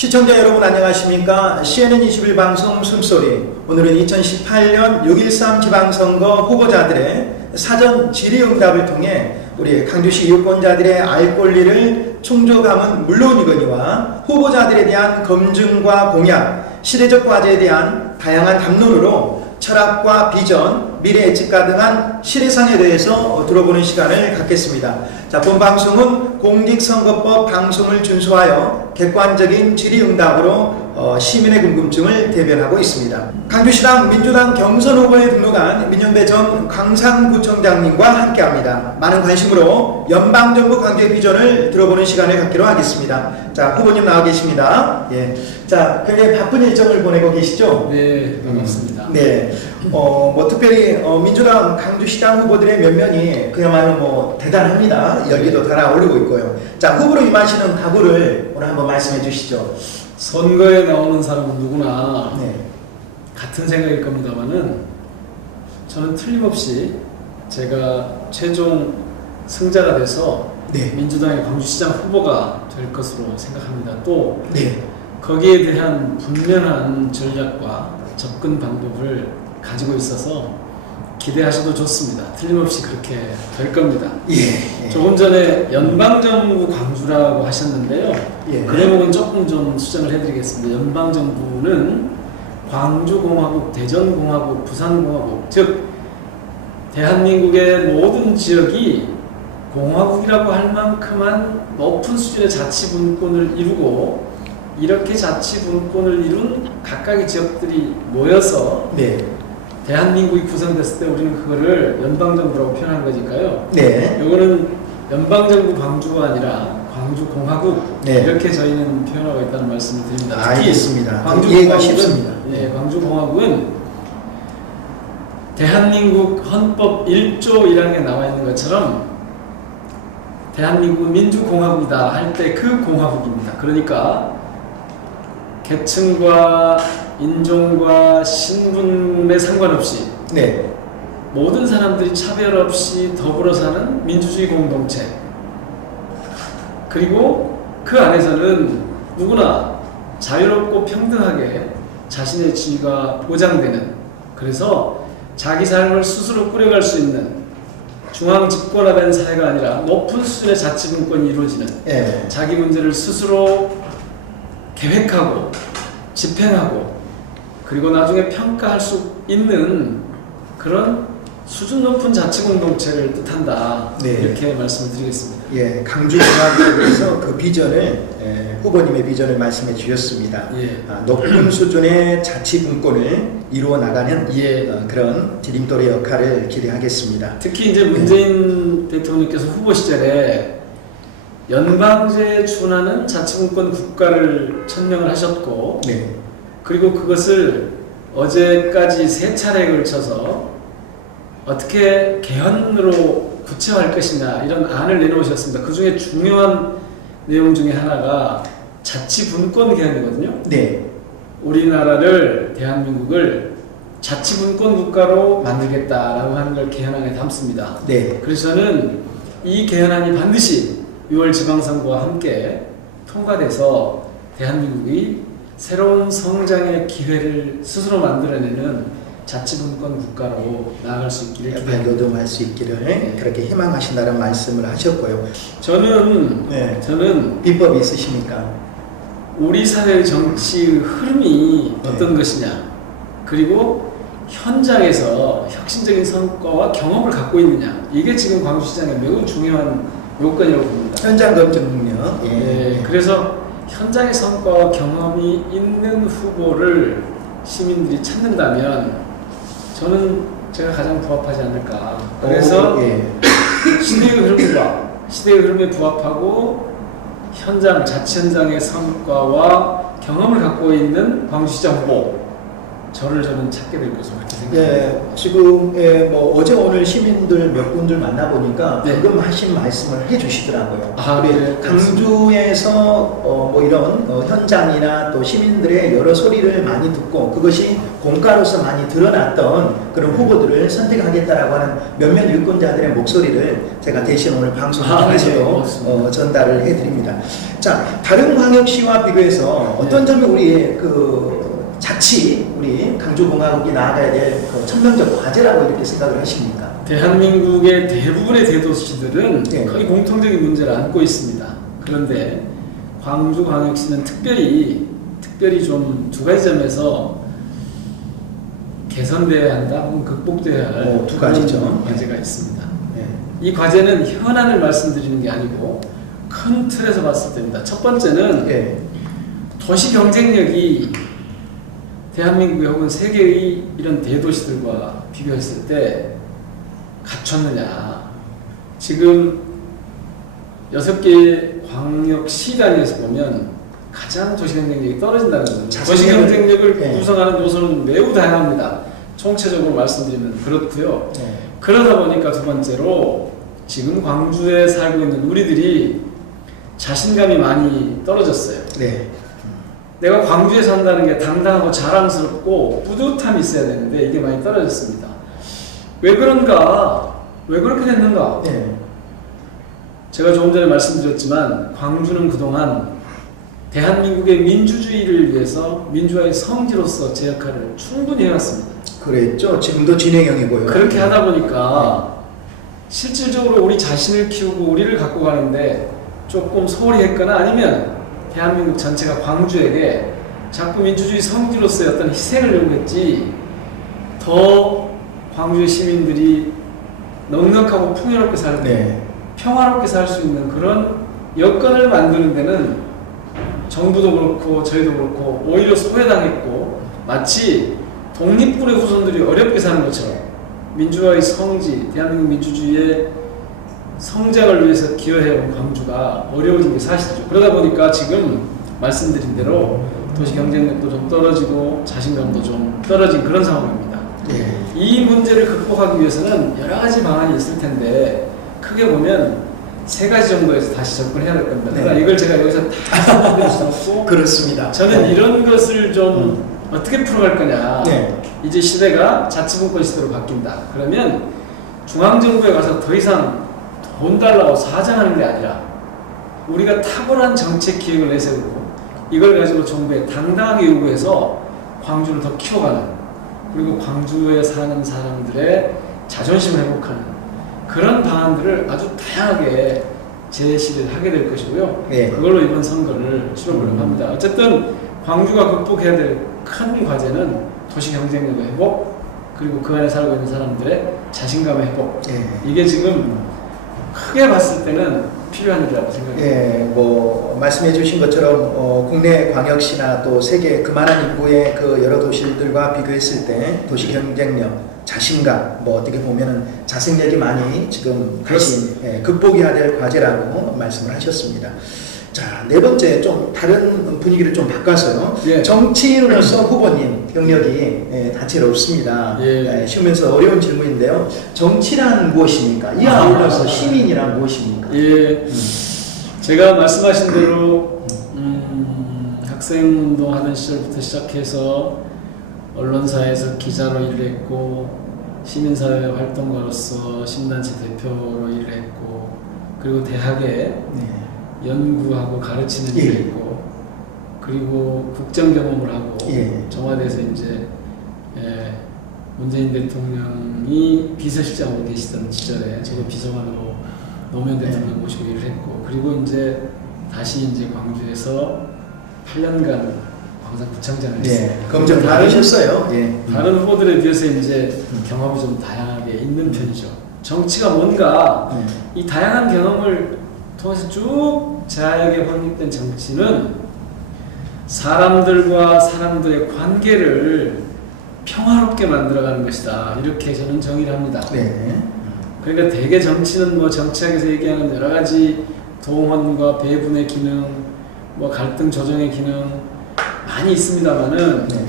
시청자 여러분 안녕하십니까? CNN21 방송 숨소리. 오늘은 2018년 6.13 지방선거 후보자들의 사전 질의응답을 통해 우리 강주시 유권자들의 알 권리를 충족함은 물론이거니와 후보자들에 대한 검증과 공약, 시대적 과제에 대한 다양한 담론으로 철학과 비전, 미래 예측가 등한 시대상에 대해서 들어보는 시간을 갖겠습니다. 자, 본 방송은 공직선거법 방송을 준수하여 객관적인 질의응답으로 시민의 궁금증을 대변하고 있습니다. 강주시당 민주당 경선 후보에 등록한 민현배 전 광산구청장님과 함께합니다. 많은 관심으로 연방정부 강조의 비전을 들어보는 시간을 갖기로 하겠습니다. 자, 후보님 나와 계십니다. 예. 자, 굉장히 바쁜 일정을 보내고 계시죠? 네, 반갑습니다. 네. 뭐 특별히 민주당 강주시당 후보들의 면면이 그야말로 대단합니다. 열기도 달아오르고 있고요. 자, 후보로 임하시는 각오를 오늘 한번 말씀해 주시죠. 선거에 나오는 사람은 누구나 네. 같은 생각일 겁니다만은 저는 틀림없이 제가 최종 승자가 돼서 네. 민주당의 광주시장 후보가 될 것으로 생각합니다. 또 네. 거기에 대한 분명한 전략과 접근 방법을 가지고 있어서 기대하셔도 좋습니다. 틀림없이 그렇게 될 겁니다. 예. 조금 전에 연방정부 광주라고 하셨는데요. 예. 그 대목은 조금 좀 수정을 해드리겠습니다. 연방정부는 광주공화국, 대전공화국, 부산공화국, 즉 대한민국의 모든 지역이 공화국이라고 할 만큼만 높은 수준의 자치분권을 이루고 이렇게 자치분권을 이룬 각각의 지역들이 모여서 네. 대한민국이 구성됐을 때 우리는 그거를 연방정부라고 표현한 거니까요. 네. 이거는 연방정부 광주가 아니라 광주공화국 네. 이렇게 저희는 표현하고 있다는 말씀을 드립니다. 알겠습니다. 광주공화국은, 이해가 쉽습니다. 네, 광주공화국은 대한민국 헌법 1조 1항에 나와 있는 것처럼 대한민국은 민주공화국이다 할 때 그 공화국입니다. 그러니까 계층과 인종과 신분에 상관없이 네. 모든 사람들이 차별 없이 더불어 사는 민주주의 공동체, 그리고 그 안에서는 누구나 자유롭고 평등하게 자신의 지위가 보장되는, 그래서 자기 삶을 스스로 꾸려갈 수 있는 중앙 집권화된 사회가 아니라 높은 수준의 자치분권이 이루어지는, 예. 자기 문제를 스스로 계획하고 집행하고 그리고 나중에 평가할 수 있는 그런 수준 높은 자치공동체를 뜻한다. 네. 이렇게 말씀을 드리겠습니다. 예. 강주공화국에서 그 비전을 후보님의 비전을 말씀해 주셨습니다. 예. 높은 수준의 자치분권을 이루어 나가는 예. 그런 디딤돌의 역할을 기대하겠습니다. 특히 이제 문재인 대통령께서 후보 시절에 연방제에 준하는 자치분권 국가를 천명을 하셨고, 네. 그리고 그것을 어제까지 3차례에 걸쳐서 어떻게 개헌으로 구체화할 것이냐 이런 안을 내놓으셨습니다. 그 중에 중요한 내용 중에 하나가 자치분권 개헌이거든요. 네. 우리나라를, 대한민국을 자치분권 국가로 만들겠다라고 하는 걸 개헌안에 담습니다. 네. 그래서 저는 이 개헌안이 반드시 6월 지방선거와 함께 통과돼서 대한민국이 새로운 성장의 기회를 스스로 만들어내는 자치분권 국가로 나아갈 수 있기를 기대합니다. 발돋움할 수 있기를 그렇게 희망하신다는 말씀을 하셨고요. 저는 비법이 있으십니까? 우리 사회의 정치 흐름이 어떤 것이냐, 그리고 현장에서 혁신적인 성과와 경험을 갖고 있느냐, 이게 지금 광주시장의 매우 중요한 요건이라고 봅니다. 현장 검증 능력. 네, 그래서 현장의 성과와 경험이 있는 후보를 시민들이 찾는다면 저는 제가 가장 부합하지 않을까. 그래서 시대의 흐름에 부합하고 자치 현장의 성과와 경험을 갖고 있는 광주시장 후보, 저를 저는 찾게 될 것으로 그렇게 생각합니다. 예, 지금 뭐 어제 오늘 시민들 몇 분들 만나보니까 네. 방금 하신 말씀을 해주시더라고요. 아, 우리 네, 강주에서 뭐 이런 현장이나 또 시민들의 여러 소리를 많이 듣고 그것이 공과로서 많이 드러났던 그런 후보들을 선택하겠다라고 하는 몇몇 유권자들의 목소리를 제가 대신 오늘 방송을 통해서도 고맙습니다. 전달을 해드립니다. 자, 다른 광역시와 비교해서 어떤 점이 우리 자칫 우리 강주공화국이 나아가야 될그 천명적 과제라고 이렇게 생각을 하십니까? 대한민국의 대부분의 대도시들은 네. 거의 공통적인 문제를 안고 있습니다. 그런데 광주광역시는 특별히 좀 두 가지 점에서 개선돼야 한다 혹은 극복돼야 할 두 가지죠. 그런 과제가 있습니다. 네. 이 과제는 현안을 말씀드리는 게 아니고 큰 틀에서 봤을 때입니다. 첫 번째는 네. 도시 경쟁력이 대한민국의 혹은 세계의 이런 대도시들과 비교했을 때 갖췄느냐. 지금 6개의 광역시 단위에서 보면 가장 도시 경쟁력이 떨어진다는 겁니다. 도시 경쟁력을 네. 구성하는 요소는 매우 다양합니다. 총체적으로 말씀드리면 그렇고요. 네. 그러다 보니까 두 번째로 지금 광주에 살고 있는 우리들이 자신감이 많이 떨어졌어요. 네. 내가 광주에 산다는 게 당당하고 자랑스럽고 뿌듯함이 있어야 되는데 이게 많이 떨어졌습니다. 왜 그런가? 왜 그렇게 됐는가? 네. 제가 조금 전에 말씀드렸지만 광주는 그동안 대한민국의 민주주의를 위해서 민주화의 성지로서 제 역할을 충분히 해왔습니다. 그랬죠. 지금도 진행형이고요. 그렇게 하다 보니까 실질적으로 우리 자신을 키우고 우리를 갖고 가는데 조금 소홀히 했거나 아니면 대한민국 전체가 광주에게 자꾸 민주주의 성지로서의 어떤 희생을 요구했지 더 광주의 시민들이 넉넉하고 풍요롭게 살고 네. 평화롭게 살 수 있는 그런 여건을 만드는 데는 정부도 그렇고 저희도 그렇고 오히려 소외당했고 마치 독립군의 후손들이 어렵게 사는 것처럼 민주화의 성지, 대한민국 민주주의의 성장을 위해서 기여해온 광주가 어려워진 게 사실이죠. 그러다 보니까 지금 말씀드린 대로 도시 경쟁력도 좀 떨어지고 자신감도 좀 떨어진 그런 상황입니다. 네. 이 문제를 극복하기 위해서는 여러 가지 방안이 있을 텐데 크게 보면 3가지 정도에서 다시 접근해야 될 겁니다. 네. 그러나 이걸 제가 여기서 다 설명드릴 수는 없고 그렇습니다. 저는 네. 이런 것을 좀 어떻게 풀어갈 거냐. 네. 이제 시대가 자치분권 시대로 바뀐다. 그러면 중앙정부에 가서 더 이상 돈 달라고 사정하는 게 아니라 우리가 탁월한 정책 기획을 내세우고 이걸 가지고 정부에 당당하게 요구해서 광주를 더 키워가는 그리고 광주에 사는 사람들의 자존심을 회복하는 그런 방안들을 아주 다양하게 제시를 하게 될 것이고요. 네. 그걸로 이번 선거를 치러보려고 합니다. 어쨌든 광주가 극복해야 될 큰 과제는 도시 경쟁력의 회복 그리고 그 안에 살고 있는 사람들의 자신감의 회복 네. 이게 지금 크게 봤을 때는 필요한 일이라고 생각합니다. 예, 뭐 말씀해 주신 것처럼 국내 광역시나 또 세계 그만한 인구의 그 여러 도시들과 비교했을 때 도시 경쟁력, 자신감, 뭐 어떻게 보면은 자생력이 많이 지금 다시 극복해야 될 과제라고 말씀을 하셨습니다. 자, 네 번째 좀 다른 분위기를 좀 바꿔서요. 예. 정치인으로서 후보님 경력이 다채롭습니다. 예. 쉬우면서 어려운 질문인데요. 정치란 무엇입니까? 이에 아울러서 시민이란 무엇입니까? 예, 제가 말씀하신 대로 학생운동 하던 시절부터 시작해서 언론사에서 기자로 일을 했고 시민사회 활동가로서 시민단체 대표로 일을 했고 그리고 대학에 네. 연구하고 가르치는 예. 일을 했고 그리고 국정 경험을 하고 예. 청와대에서 이제 문재인 대통령이 비서실장으로 계시던 시절에 저도 비서관으로 노무현 대통령 모시고 일을 했고 그리고 이제 다시 이제 광주에서 8년간 광산구청장을 했어요. 예. 검증 많으셨어요. 예. 다른 후보들에 비해서 이제 경험이 좀 다양하게 있는 편이죠. 정치가 뭔가 이 다양한 경험을 통해서 쭉 자에게 확립된 정치는 사람들과 사람들의 관계를 평화롭게 만들어가는 것이다. 이렇게 저는 정의를 합니다. 네. 그러니까 대개 정치는 뭐 정치학에서 얘기하는 여러 가지 동원과 배분의 기능, 뭐 갈등 조정의 기능 많이 있습니다만은 네.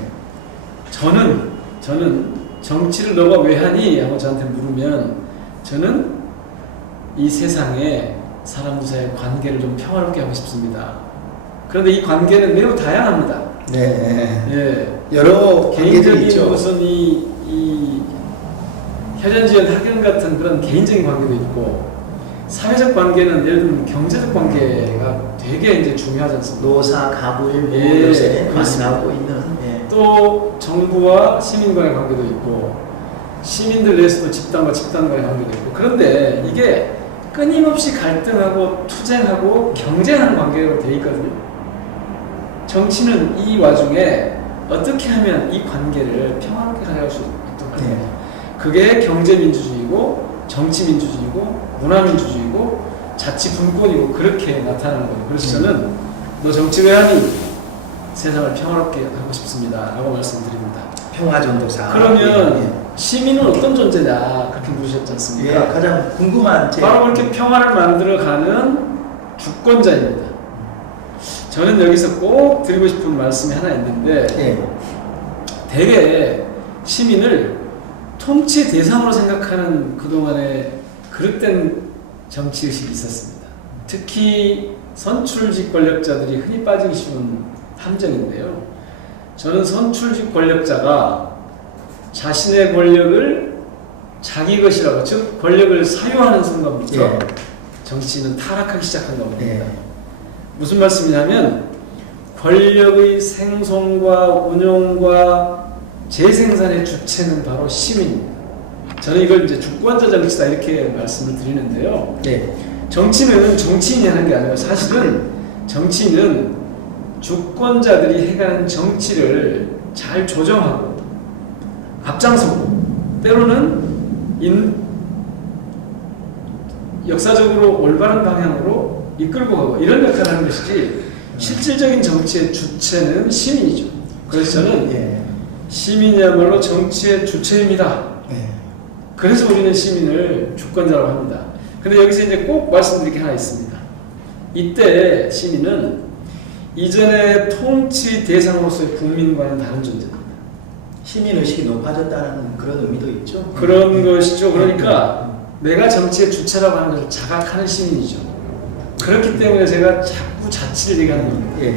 저는 정치를 너가 왜 하니? 하고 저한테 물으면 저는 이 세상에 사람들 사이의 관계를 좀 평화롭게 하고 싶습니다. 그런데 이 관계는 매우 다양합니다. 네. 예. 여러 관계들이 개인적인 있죠. 무슨 이 혈연지연 학연 같은 그런 개인적인 관계도 있고 사회적 관계는 예를 들면 경제적 관계가 되게 이제 중요하지 않습니까? 노사, 가불, 뭐 예, 요새 많이 그렇습니다. 나오고 있는. 예. 또 정부와 시민과의 관계도 있고 시민들 내에서도 집단과 집단과의 관계도 있고 그런데 이게 끊임없이 갈등하고 투쟁하고 경쟁하는 관계로 되어 있거든요. 정치는 이 와중에 어떻게 하면 이 관계를 평화롭게 가져갈 수 있도록 하냐. 그게 경제민주주의고 정치민주주의고 문화민주주의고 자치분권이고 그렇게 나타나는 거예요. 그래서 저는 너 정치 왜 하니? 세상을 평화롭게 하고 싶습니다 라고 말씀드립니다. 평화전도사. 그러면 시민은 어떤 존재냐 그렇게 물으셨지 않습니까? 예, 가장 궁금한 바로 그렇게 평화를 만들어가는 주권자입니다. 저는 여기서 꼭 드리고 싶은 말씀이 하나 있는데 예. 대개 시민을 통치 대상으로 생각하는 그동안의 그릇된 정치의식이 있었습니다. 특히 선출직 권력자들이 흔히 빠지기 쉬운 함정인데요. 저는 선출직 권력자가 자신의 권력을 자기 것이라고, 즉 권력을 사유하는 순간부터 예. 정치는 타락하기 시작한다고 봅니다. 예. 무슨 말씀이냐면 권력의 생성과 운용과 재생산의 주체는 바로 시민입니다. 저는 이걸 이제 주권자 정치다 이렇게 말씀을 드리는데요. 예. 정치는 정치인이 하는 게 아니라 사실은 정치인은 주권자들이 해가는 정치를 잘 조정하고 앞장서고 때로는 역사적으로 올바른 방향으로 이끌고 가고 이런 역할을 하는 것이지 실질적인 정치의 주체는 시민이죠. 그래서 저는 예. 시민이야말로 정치의 주체입니다. 예. 그래서 우리는 시민을 주권자라고 합니다. 근데 여기서 이제 꼭 말씀드릴 게 하나 있습니다. 이때 시민은 이전의 통치 대상으로서의 국민과는 다른 존재입니다. 시민의식이 높아졌다는 그런 의미도 있죠. 그런 것이죠. 그러니까 내가 정치의 주체라고 하는 것을 자각하는 시민이죠. 그렇기 때문에 제가 자꾸 자치를 얘기하는 겁니다. 예.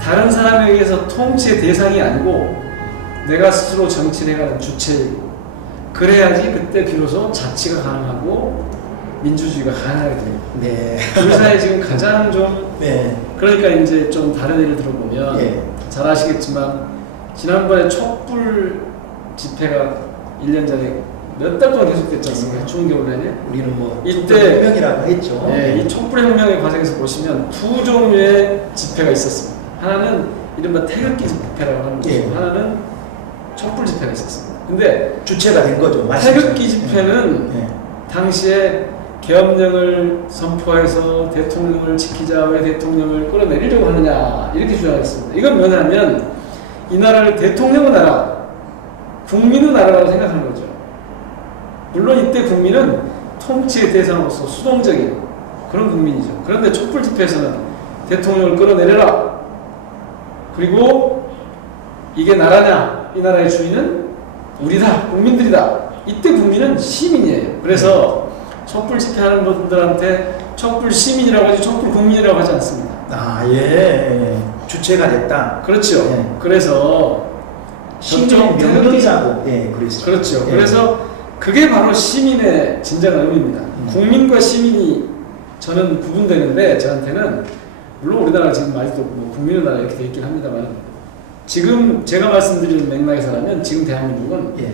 다른 사람에 의해서 통치의 대상이 아니고 내가 스스로 정치를 해가는 주체이고 그래야지 그때 비로소 자치가 가능하고 민주주의가 가능하게 됩니다. 네. 우리 사회 지금 가장 좀 네. 그러니까 이제 좀 다른 예를 들어보면 예. 잘 아시겠지만 지난번에 촛불 집회가 1년 전에 몇 달 동안 계속됐지 않습니까? 추운 겨울 내내. 우리는 뭐 이때 혁명이라고 했죠. 이 촛불혁명의 과정에서 보시면 두 종류의 집회가 있었습니다. 하나는 이른바 태극기 집회라고 하는 것이고 예. 하나는 촛불 집회가 있었습니다. 근데 주체가 된 거죠. 태극기 집회는 예. 당시에 계엄령을 선포해서 대통령을 지키자 왜 대통령을 끌어내리려고 하느냐 이렇게 주장했습니다. 이건 뭐냐면 이 나라를 대통령의 나라, 국민의 나라라고 생각하는 거죠. 물론 이때 국민은 통치의 대상으로서 수동적인 그런 국민이죠. 그런데 촛불 집회에서는 대통령을 끌어내려라. 그리고 이게 나라냐? 이 나라의 주인은 우리다, 국민들이다. 이때 국민은 시민이에요. 그래서 촛불 집회하는 분들한테 촛불 시민이라고 하지 촛불 국민이라고 하지 않습니다. 아, 예. 주체가 됐다. 그렇죠. 예. 그래서 시민의 명령이라고. 예, 그랬어요. 그렇죠. 예. 그래서 그게 바로 시민의 진정한 의미입니다. 국민과 시민이 저는 구분되는데 저한테는 물론 우리나라가 지금 많이도 뭐 국민의 나라 이렇게 되어 있긴 합니다만 지금 제가 말씀드리는 맥락에서라면 지금 대한민국은 예.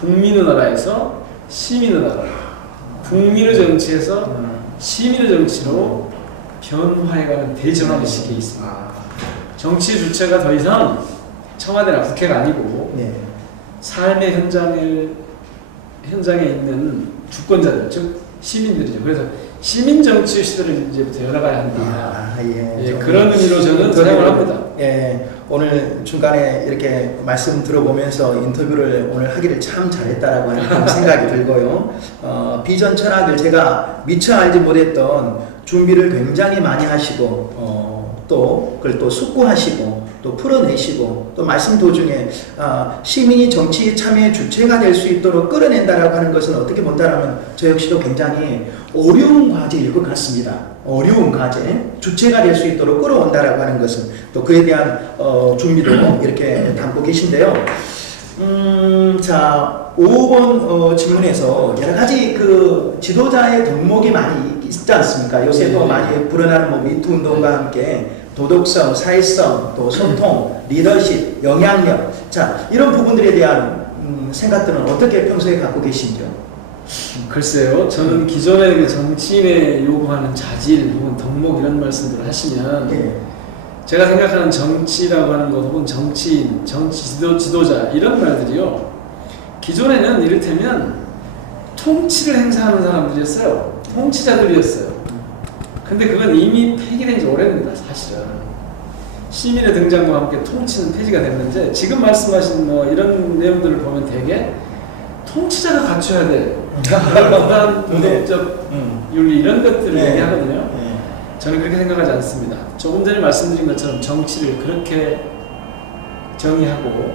국민의 나라에서 시민의 나라, 국민의 정치에서 시민의 정치로 변화해가는 대전환의 시기에 있습니다. 아, 정치 주체가 더 이상 청와대나 국회가 아니고 네. 삶의 현장에 있는 주권자들, 즉 시민들이죠. 그래서 시민 정치 시대를 이제부터 열어가야 한다. 아, 예. 예, 그런 의미로 저는 사용을 합니다. 예, 오늘 중간에 이렇게 말씀 들어보면서 인터뷰를 오늘 하기를 참 잘했다라고 하는 그런 생각이 들고요. 비전 철학을 제가 미처 알지 못했던 준비를 굉장히 많이 하시고 또 그걸 또 숙고하시고 또 풀어내시고 또 말씀 도중에 시민이 정치에 참여의 주체가 될 수 있도록 끌어낸다라고 하는 것은 어떻게 본다라면 저 역시도 굉장히 어려운 과제일 것 같습니다. 어려운 과제, 주체가 될 수 있도록 끌어온다라고 하는 것은 또 그에 대한 준비도 이렇게 담고 계신데요. 자, 5번 질문에서 여러 가지 그 지도자의 덕목이 많이 있지 않습니까? 요새 또 많이 불어나는 뭐 미투 운동과 함께 도덕성, 사회성, 또 소통, 리더십, 영향력, 자 이런 부분들에 대한 생각들은 어떻게 평소에 갖고 계신지요? 글쎄요, 저는 기존에 그 정치인에 요구하는 자질 혹은 덕목 이런 말씀들을 하시면 예. 제가 생각하는 정치라고 하는 것 혹은 정치인, 정치 지도자 이런 말들이요, 기존에는 이를테면 통치를 행사하는 사람들이었어요. 통치자들이었어요. 근데 그건 이미 폐기된 지 오래됩니다. 사실은 시민의 등장과 함께 통치는 폐지가 됐는데, 지금 말씀하신 뭐 이런 내용들을 보면 되게 통치자가 갖춰야 될 그런 도덕적 윤리 이런 것들을 네. 얘기하거든요. 네. 저는 그렇게 생각하지 않습니다. 조금 전에 말씀드린 것처럼 정치를 그렇게 정의하고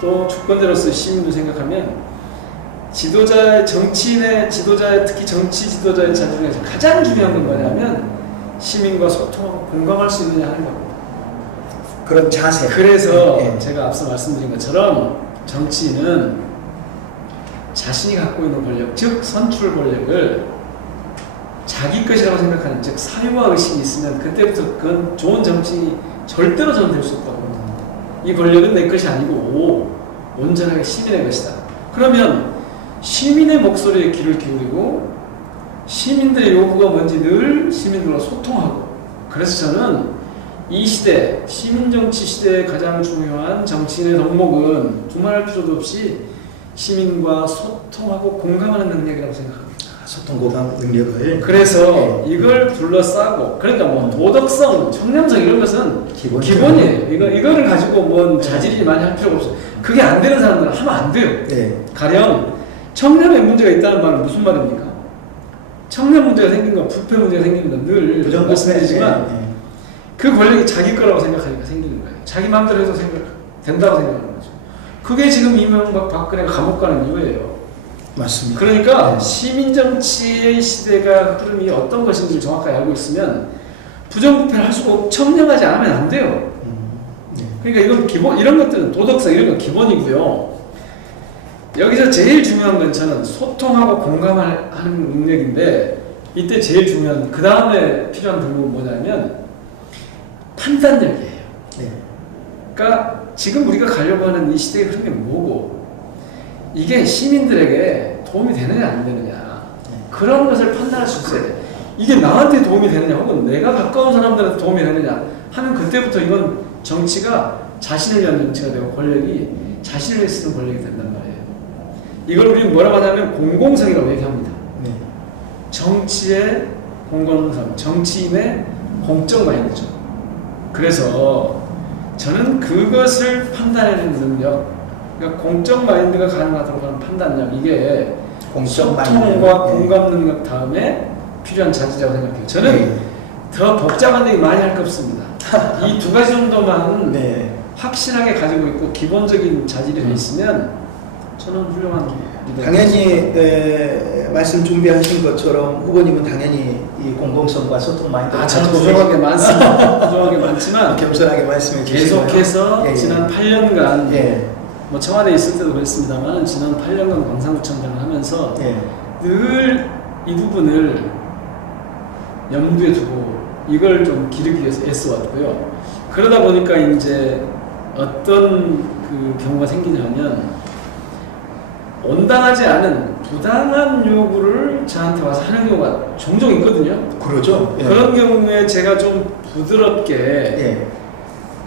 또 주권자로서 시민도 생각하면 정치인의 지도자의, 특히 정치 지도자의 자질 중에서 가장 중요한 건 뭐냐면 시민과 소통하고 공감할 수 있느냐 하는 겁니다. 그런 자세. 그래서 예. 제가 앞서 말씀드린 것처럼 정치인은 자신이 갖고 있는 권력, 즉 선출 권력을 자기 것이라고 생각하는, 즉 사유화 의식이 있으면 그때부터 그건 좋은 정치인이 절대로 저는 될 수 없다고 봅니다. 이 권력은 내 것이 아니고 온전하게 시민의 것이다. 그러면 시민의 목소리에 귀를 기울이고 시민들의 요구가 뭔지 늘 시민들과 소통하고, 그래서 저는 이 시대, 시민정치 시대에 가장 중요한 정치인의 덕목은 두말할 필요도 없이 시민과 소통하고 공감하는 능력이라고 생각합니다. 소통 공감 능력을. 그래서 이걸 둘러싸고, 그러니까 뭐 도덕성, 청렴성 이런 것은 기본이에요. 이거를 가지고 뭔 자질이 많이 할 필요가 없어요. 그게 안 되는 사람들은 하면 안 돼요. 네. 가령 청렴에 문제가 있다는 말은 무슨 말입니까? 청렴 문제가 생긴 건 부패 문제가 생기는 건 늘 말씀드리지만 그 권력이 자기 거라고 생각하니까 생기는 거예요. 자기 마음대로 해도 된다고 생각하는 거죠. 그게 지금 이명박 박근혜가 감옥 가는 이유예요. 맞습니다. 그러니까 네. 시민정치의 시대가 흐름이 어떤 것인지를 정확하게 알고 있으면 부정부패를 할 수가 없고 청렴하지 않으면 안 돼요. 네. 그러니까 이건 기본, 이런 것들은 도덕성 이런 건 기본이고요. 여기서 제일 중요한 건 저는 소통하고 공감하는 능력인데, 이때 제일 중요한, 그 다음에 필요한 덕목은 뭐냐면 판단력이에요. 네. 그러니까 지금 우리가 가려고 하는 이 시대의 흐름이 뭐고 이게 시민들에게 도움이 되느냐 안 되느냐, 그런 것을 판단할 수 있어야 돼. 이게 나한테 도움이 되느냐 혹은 내가 가까운 사람들한테 도움이 되느냐 하면 그때부터 이건 정치가 자신을 위한 정치가 되고 권력이 자신을 위해 쓰는 권력이 된단 말이에요. 이걸 우리는 뭐라고 하냐면 공공성이라고 얘기합니다. 네. 정치의 공공성, 정치인의 공적 마인드죠. 그래서 저는 그것을 판단해내는 능력, 그러니까 공적 마인드가 가능하도록 하는 판단력, 이게 공적 마인드. 소통과 네. 공감 능력 다음에 필요한 자질이라고 생각해요. 저는 네. 더 복잡한 얘기 많이 할 거 없습니다. 이 두 가지 정도만 네. 확실하게 가지고 있고 기본적인 자질이 있으면 저는 훌륭한 리더. 당연히 말씀 준비하신 것처럼 후보님은 당연히 이 공공성과 소통 마인드를 저는 가지고 부족한 게 많습니다. 부족한 게 많지만 겸손하게 말씀해 주시고요. 계속해서 예, 예. 지난 8년간 예. 뭐 청와대에 있을 때도 그랬습니다만 지난 8년간 광산구청장을 하면서 예. 늘 이 부분을 염두에 두고 이걸 좀 기르기 위해서 애써왔고요. 그러다 보니까 이제 어떤 그 경우가 생기냐면 온당하지 않은 부당한 요구를 저한테 와서 하는 경우가 종종 있거든요. 그러죠. 예. 그런 경우에 제가 좀 부드럽게 예.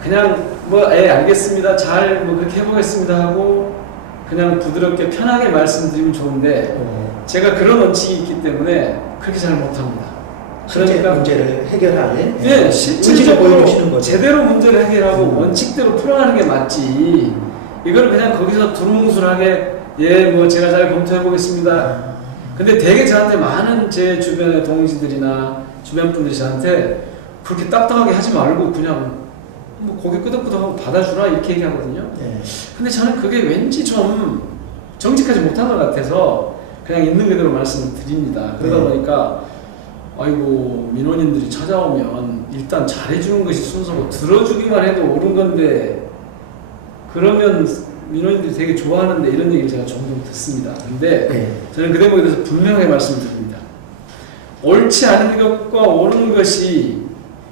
그냥 뭐 알겠습니다, 잘 뭐 그렇게 해보겠습니다 하고 그냥 부드럽게 편하게 말씀드리면 좋은데 제가 그런 원칙이 있기 때문에 그렇게 잘 못합니다. 실제 문제를 해결할 예, 실질적으로 보여주시는 거죠. 제대로 문제를 해결하고 원칙대로 풀어가는 게 맞지. 이걸 그냥 거기서 두루뭉술하게 뭐 제가 잘 검토해 보겠습니다. 근데 되게 저한테 많은 제 주변의 동지들이나 주변 분들이 저한테 그렇게 딱딱하게 하지 말고 그냥 뭐 고개 끄덕끄덕하고 받아주라 이렇게 얘기하거든요. 예. 근데 저는 그게 왠지 좀 정직하지 못한 것 같아서 그냥 있는 그대로 말씀을 드립니다. 그러다 네. 보니까 아이고 민원인들이 찾아오면 일단 잘해주는 것이 순서고 들어주기만 해도 옳은 건데 그러면 민원인들이 되게 좋아하는데 이런 얘기를 제가 종종 듣습니다. 근데 네. 저는 그 대목에 대해서 분명하게 말씀드립니다. 옳지 않은 것과 옳은 것이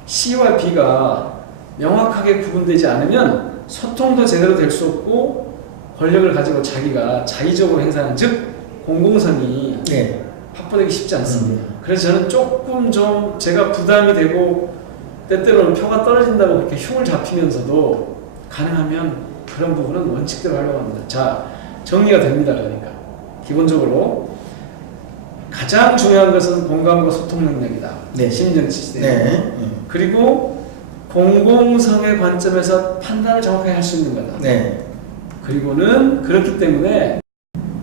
C와 B가 명확하게 구분되지 않으면 소통도 제대로 될 수 없고 권력을 가지고 자기가 자의적으로 행사하는 즉 공공성이 네. 확보되기 쉽지 않습니다. 그래서 저는 조금 좀 제가 부담이 되고 때때로는 표가 떨어진다고 그렇게 흉을 잡히면서도 가능하면 그런 부분은 원칙대로 하려고 합니다. 자, 정리가 됩니다. 그러니까 기본적으로 가장 중요한 것은 공감과 소통 능력이다. 네. 시민정치 시대. 네. 그리고 공공성의 관점에서 판단을 정확하게 할 수 있는 거다. 네. 그리고는 그렇기 때문에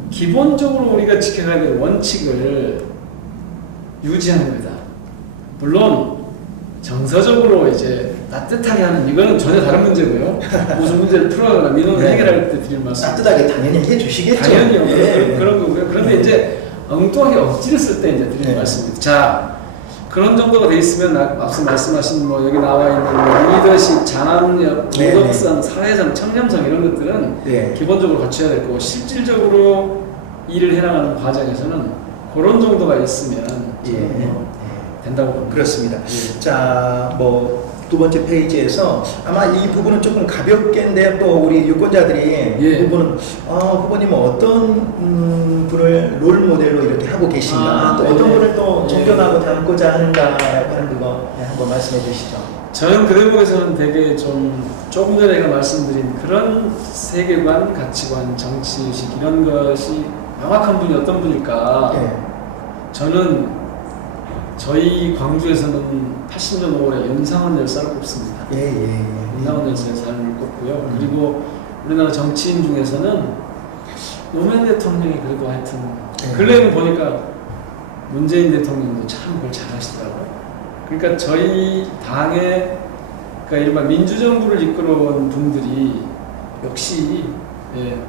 기본적으로 우리가 지켜가야 될 원칙을 유지하는 거다. 물론 정서적으로 이제 따뜻하게 하는 이거는 전혀 다른 문제고요. 무슨 문제를 풀어가거나 민원을 네. 해결할 때 드릴 말씀. 따뜻하게 당연히 해주시겠죠. 당연히요. 예. 그런 거고요. 그런데 이제 엉뚱하게 억지를 쓸 때 이제 드리는 네. 말씀입니다. 자, 그런 정도가 돼 있으면 앞서 말씀하신 뭐 여기 나와 있는 뭐 리더십, 장악력, 네, 도덕성, 사회성, 청렴성 이런 것들은 네. 기본적으로 갖춰야 될 거고 실질적으로 일을 해나가는 과정에서는 그런 정도가 있으면 예. 된다고 봅니다. 그렇습니다. 예. 자, 뭐 두 번째 페이지에서 아마 이 부분은 조금 가볍게인데 또 우리 유권자들이 예. 부분은 후보님은 어떤 분을 롤 모델로 이렇게 하고 계신가, 또 어떤 예. 분을 또 예. 존경하고 닮고자 하는가라고 하는 그거 한번 말씀해 주시죠. 저는 그 대목에서는 되게 좀 조금 전에 제가 말씀드린 그런 세계관, 가치관, 정치의식 이런 것이 명확한 분이 어떤 분일까? 예. 저는 저희 광주에서는 80년 5월에 윤상원 열사를 꼽습니다. 예. 윤상원 열사의 삶을 꼽고요. 그리고 우리나라 정치인 중에서는 노무현 대통령이 그래도 하여튼 근래에는 보니까 문재인 대통령도 참 그걸 잘하시더라고요. 그러니까 저희 당의 그러니까 이른바 민주정부를 이끌어온 분들이 역시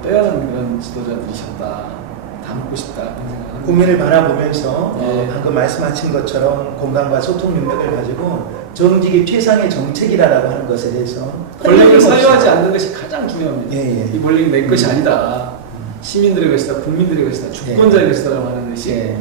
빼어난 그런 지도자들이셨다. 닮고 싶다 그런 생각을 국민을 바라보면서 예. 방금 말씀하신 것처럼 공감과 소통 능력을 가지고 정직이 최상의 정책이라고 하는 것에 대해서 권력을 끊임없이 사유하지 않는 것이 가장 중요합니다. 예. 이 권력이 내 것이 아니다. 시민들의 것이다, 국민들의 것이다, 주권자의 것이다라고 하는 것이 예.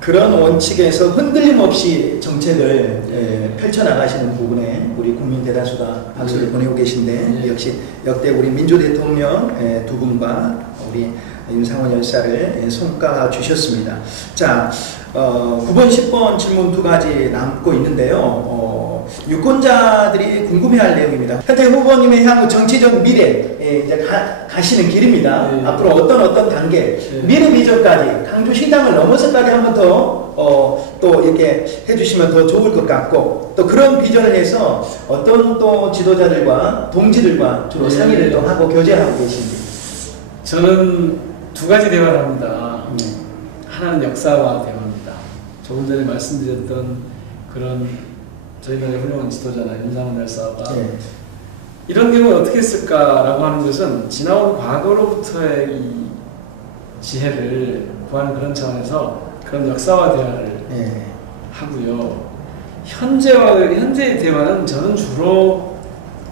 그런 원칙에서 흔들림 없이 정책을 펼쳐나가시는 부분에 우리 국민 대다수가 박수를 보내고 계신데 역시 역대 우리 민주 대통령 두 분과 우리 윤상원 열사를 손꼽아 주셨습니다. 자, 9번, 10번 질문 두 가지 남고 있는데요. 유권자들이 궁금해할 내용입니다. 현재 후보님의 향후 정치적 미래 이제 가시는 길입니다. 네. 앞으로 어떤 단계 미래 비전까지 강주시장을 넘어서까지 한번 더 또 이렇게 해주시면 더 좋을 것 같고 또 그런 비전을 해서 어떤 또 지도자들과 동지들과 주로 상의를 또 하고 교제하고 계신지. 저는 두 가지 대화를 합니다. 하나는 역사와 대화입니다. 조금 전에 말씀드렸던 그런 저희 나라의 훌륭한 지도자나 윤상원 열사가 이런 경우에 어떻게 했을까라고 하는 것은 지나온 과거로부터의 이 지혜를 구하는 그런 차원에서 그런 역사와 대화를 하고요. 현재의 대화는 저는 주로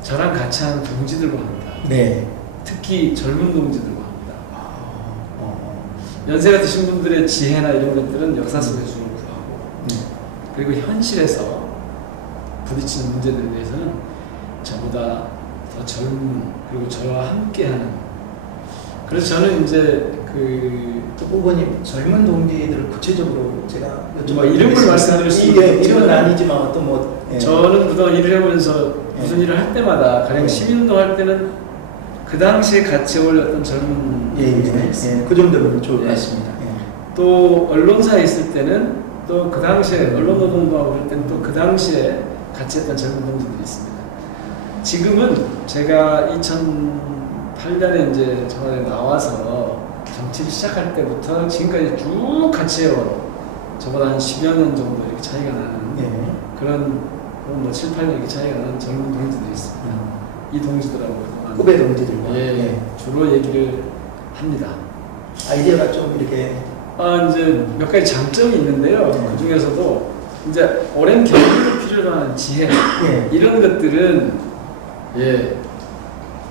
저랑 같이 하는 동지들과 합니다. 네. 특히 젊은 동지들과 합니다. 연세가 드신 분들의 지혜나 이런 것들은 역사 속에서 주로 구하고 그리고 현실에서 부딪히는 문제들에 대해서는 저보다 더 젊은 그리고 저와 함께하는 그래서 저는 이제 후보님 젊은 동지들을 구체적으로 제가 뭐 이름을 말씀드릴 수 이름은 아니지만 어떤 뭐 저는 그동안 일을 해보면서 무슨 일을 할 때마다 가령 시민운동 할 때는 그 당시에 같이 어울렸던 젊은 동지들이 있습니다. 그 정도면 좋을 것 같습니다. 또 언론사에 있을 때는 또 그 당시에 언론노동도 하고 그럴 때는 또 그 당시에 같이 했던 젊은 동지들이 있습니다. 지금은 제가 2008년에 이제 청와대에 나와서 정치를 시작할 때부터 지금까지 쭉 같이 해온 저보다 한 10여 년 정도 이렇게 차이가 나는 그런 뭐 7, 8년 이렇게 차이가 나는 젊은 동지들이 있습니다. 이 동지들하고 후배 동지들과 예, 주로 얘기를 합니다. 아이디어가 좀 이렇게 이제 몇 가지 장점이 있는데요. 그 중에서도 이제 오랜 경험을 필요로 하는 지혜 이런 것들은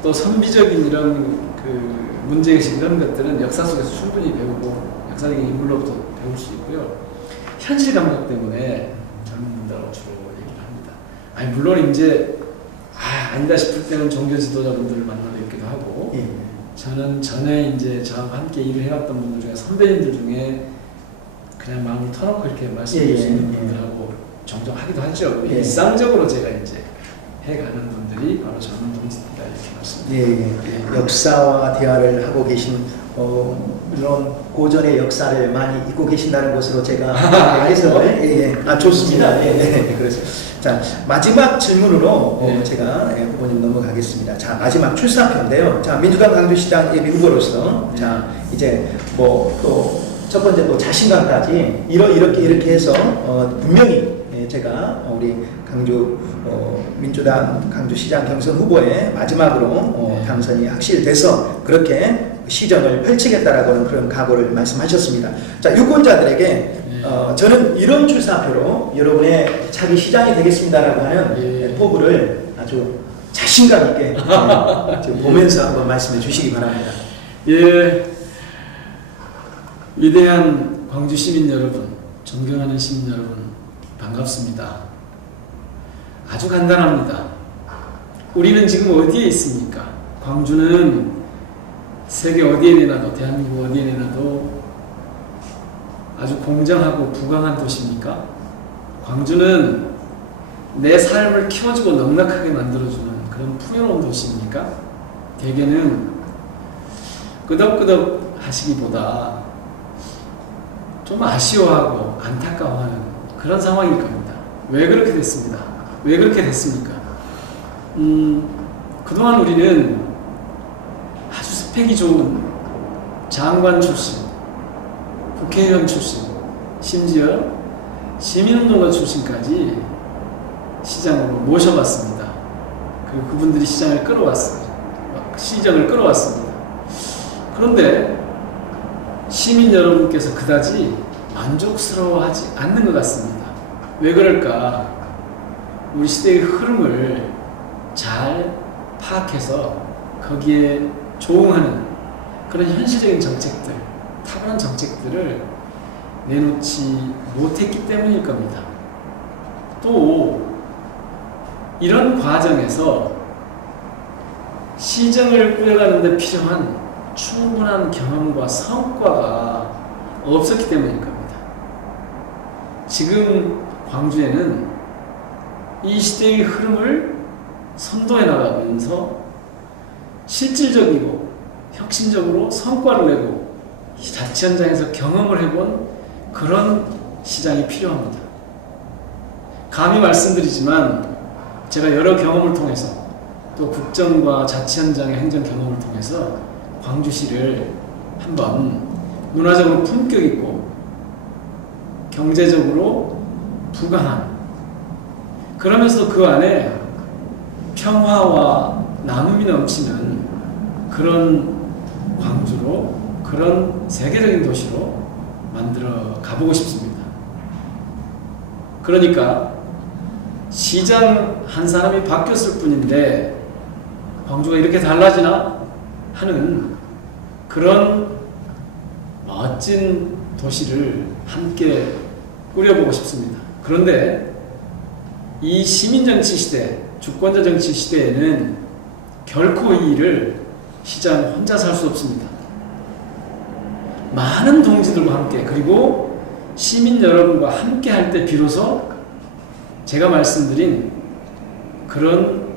또 선비적인 이런 그 문제의식 이런 것들은 역사 속에서 충분히 배우고 역사적인 인물로부터 배울 수 있고요. 현실 감각 때문에 젊은 분들하고 주로 얘기를 합니다. 아니 물론 이제 아니다 싶을 때는 종교 지도자분들을 만나 뵙기도 하고 저는 전에 이제 저와 함께 일을 해왔던 분들 중에 선배님들 중에 그냥 마음을 터놓고 이렇게 말씀드릴 수 있는 분들하고 종종 하기도 하죠. 일상적으로 제가 이제 해가는 분들이 바로 젊은 동지들이다 이렇게 말씀드립니다. 역사와 대화를 하고 계신 물론 고전의 역사를 많이 잊고 계신다는 것으로 제가 해서 좋습니다. 그래서 자 마지막 질문으로 제가 후보님 넘어가겠습니다. 자 마지막 출사표인데요. 자 민주당 강주시장 예비 후보로서 자 이제 뭐 또 첫 번째 또 자신감까지 이렇게 해서 분명히 제가 우리 강주 민주당 강주시장 경선 후보의 마지막으로 당선이 확실돼서 그렇게 시정을 펼치겠다라고는 그런 각오를 말씀하셨습니다. 자 유권자들에게 저는 이런 출사표로 여러분의 차기 시장이 되겠습니다라고 하는 포부를 아주 자신감 있게 보면서 한번 말씀해 주시기 바랍니다. 위대한 광주 시민 여러분, 존경하는 시민 여러분, 반갑습니다. 아주 간단합니다. 우리는 지금 어디에 있습니까? 광주는 세계 어디에 내놔도, 대한민국 어디에 내놔도 아주 공정하고 부강한 도시입니까? 광주는 내 삶을 키워주고 넉넉하게 만들어주는 그런 풍요로운 도시입니까? 대개는 끄덕끄덕 하시기보다 좀 아쉬워하고 안타까워하는 그런 상황일 겁니다. 왜 그렇게 됐습니다. 왜 그렇게 됐습니까? 그동안 우리는 아주 스펙이 좋은 장관 출신, 국회의원 출신, 심지어 시민운동가 출신까지 시장으로 모셔봤습니다. 그리고 그분들이 시장을 끌어왔습니다. 시정을 끌어왔습니다. 그런데 시민 여러분께서 그다지 만족스러워하지 않는 것 같습니다. 왜 그럴까? 우리 시대의 흐름을 잘 파악해서 거기에 조응하는 그런 현실적인 정책들, 타고난 정책들을 내놓지 못했기 때문일 겁니다. 또 이런 과정에서 시정을 꾸려가는 데 필요한 충분한 경험과 성과가 없었기 때문일 겁니다. 지금 광주에는 이 시대의 흐름을 선도해 나가면서 실질적이고 혁신적으로 성과를 내고 자치 현장에서 경험을 해본 그런 시장이 필요합니다. 감히 말씀드리지만 제가 여러 경험을 통해서 또 국정과 자치 현장의 행정 경험을 통해서 광주시를 한번 문화적으로 품격 있고 경제적으로 부강한 그러면서 그 안에 평화와 나눔이 넘치는 그런 광주로 그런 세계적인 도시로 만들어 가보고 싶습니다. 그러니까 시장 한 사람이 바뀌었을 뿐인데 광주가 이렇게 달라지나 하는 그런 멋진 도시를 함께 꾸려보고 싶습니다. 그런데 이 시민정치 시대, 주권자 정치 시대에는 결코 이 일을 시장 혼자서 할 수 없습니다. 많은 동지들과 함께 그리고 시민 여러분과 함께 할 때 비로소 제가 말씀드린 그런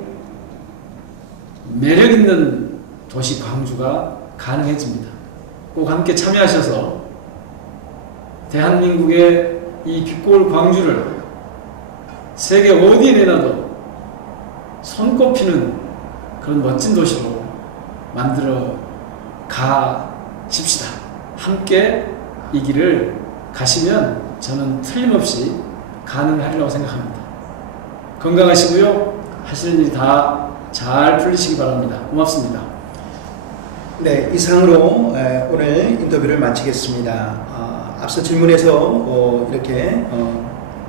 매력 있는 도시 광주가 가능해집니다. 꼭 함께 참여하셔서 대한민국의 이 빛골 광주를 세계 어디에 내놔도 손꼽히는 그런 멋진 도시로 만들어 가십시다. 함께 이 길을 가시면 저는 틀림없이 가능하리라고 생각합니다. 건강하시고요. 하시는 일 다 잘 풀리시기 바랍니다. 고맙습니다. 네, 이상으로 오늘 인터뷰를 마치겠습니다. 앞서 질문에서 이렇게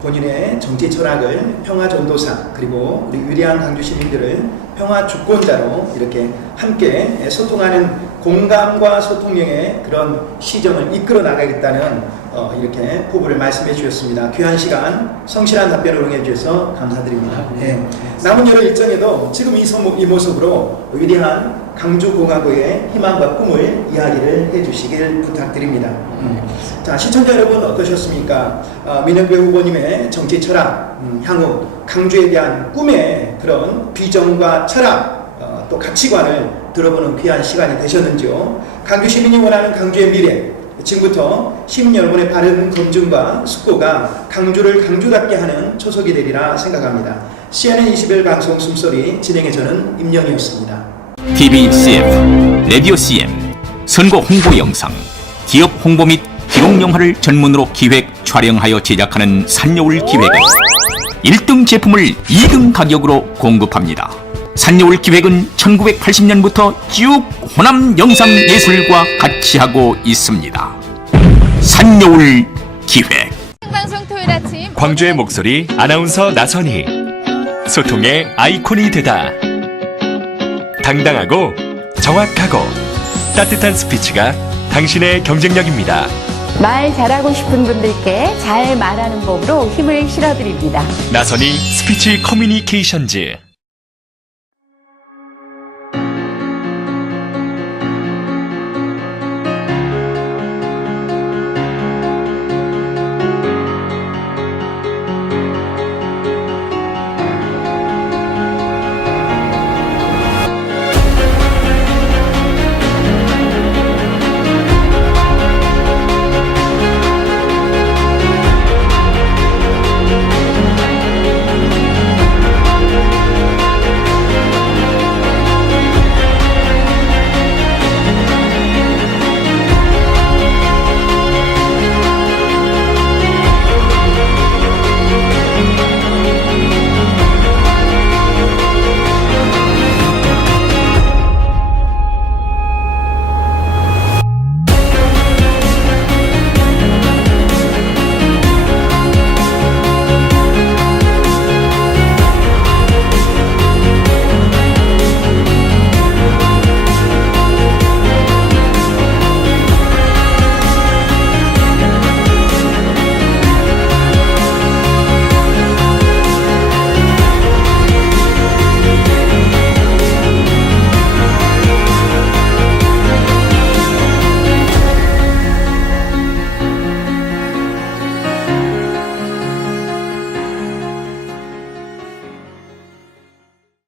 본인의 정치 철학을 평화전도사 그리고 우리 위대한 강주 시민들을 평화 주권자로 이렇게 함께 소통하는 공감과 소통력의 그런 시정을 이끌어 나가겠다는 이렇게 포부를 말씀해 주셨습니다. 귀한 시간 성실한 답변을 응해 주셔서 감사드립니다. 네. 남은 여러 일정에도 지금 이 모습으로 위대한 강주공화국의 희망과 꿈을 이야기를 해주시길 부탁드립니다. 자, 시청자 여러분 어떠셨습니까? 민영배 후보님의 정치 철학, 향후 강주에 대한 꿈의 그런 비전과 철학, 또 가치관을 들어보는 귀한 시간이 되셨는지요? 강주 시민이 원하는 강주의 미래, 지금부터 시민 여러분의 바른 검증과 숙고가 강주를 강주답게 하는 초석이 되리라 생각합니다. CNN21 방송 숨소리 진행의 저는 임영이었습니다. TV CM, 라디오 CM, 선거 홍보 영상, 기업 홍보 및 기록 영화를 전문으로 기획, 촬영하여 제작하는 산여울 기획은 1등 제품을 2등 가격으로 공급합니다. 산여울 기획은 1980년부터 쭉 호남 영상 예술과 같이 하고 있습니다. 산여울 기획. 방송 토요일 아침 광주의 목소리 아나운서 나선희. 소통의 아이콘이 되다. 당당하고 정확하고 따뜻한 스피치가 당신의 경쟁력입니다. 말 잘하고 싶은 분들께 잘 말하는 법으로 힘을 실어드립니다. 나선희 스피치 커뮤니케이션즈.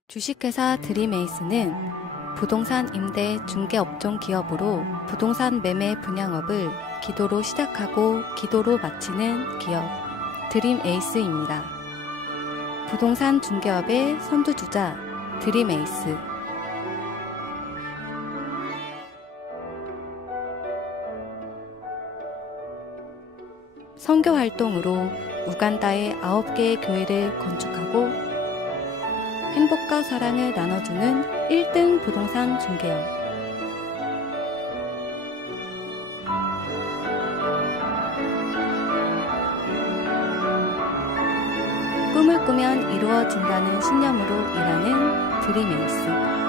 주식회사 드림에이스는 부동산 임대 중개업종 기업으로 부동산 매매 분양업을 기도로 시작하고 기도로 마치는 기업 드림에이스입니다. 부동산 중개업의 선두주자 드림에이스. 선교 활동으로 우간다의 9개의 교회를 건축하고 행복과 사랑을 나눠주는 1등 부동산 중개업. 꿈을 꾸면 이루어진다는 신념으로 일하는 드림에이스.